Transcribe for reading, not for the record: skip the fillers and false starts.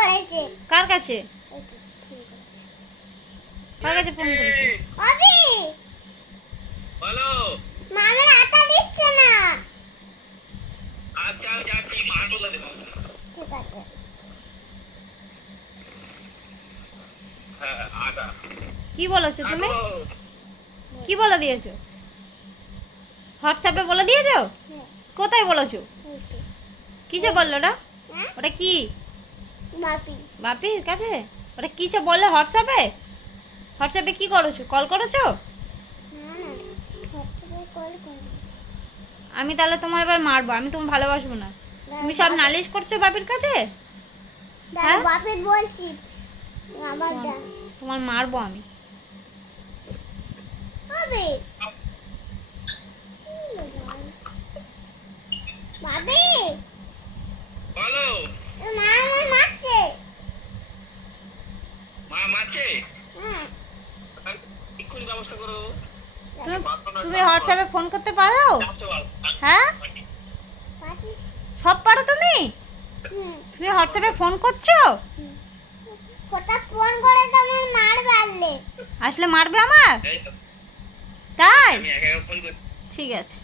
করেছে। কার কাছে? এই তো ফোন করেছে। কার কাছে ফোন করেছে? অবি বলো। মামার আটা দিচ্ছে না। আচ্ছা আমি যাচ্ছি, মার বলে দেবো। ঠিক আছে। হ্যাঁ আটা। কি বলেছো তুমি? আটো। কি বলে দিয়েছো? হোয়াটসঅ্যাপে বলে দিয়েছো? হ্যাঁ কোথায় বলেছো? এই তো। কিসে বললো ওটা? হ্যাঁ ওটা কি? বাপি বাপির কাছে? ওটা কিসে বললে হোয়াটসঅ্যাপে? হোয়াটসঅ্যাপে কি করেছো? কল করেছো? না না হোয়াটসঅ্যাপে কল করি। আমি তাহলে তোমার এবার মারবো, আমি তোমার ভালোবাসবো না। তুমি সব নালিশ করছো বাপির কাছে? দাদা হ্যাঁ? বাপির বলছি আমার দা তোমার মারবো আমি। হবে বাবি বলো। মা আমার মারছে। মা মারছে? হ্যাঁ এক্ষুনি ব্যবস্থা করো। তুমি হোয়াটসঅ্যাপে ফোন করতে পারো? হ্যাঁ, পাটি সব পারো তুমি? হুম তুমি হোয়াটসঅ্যাপে ফোন করছো? কোথাও ফোন করে তো আমার মার বাড়লে। আসলে মারবে আমার? এই তো, তাই? আমি একা একা ফোন করছি। ঠিক আছে।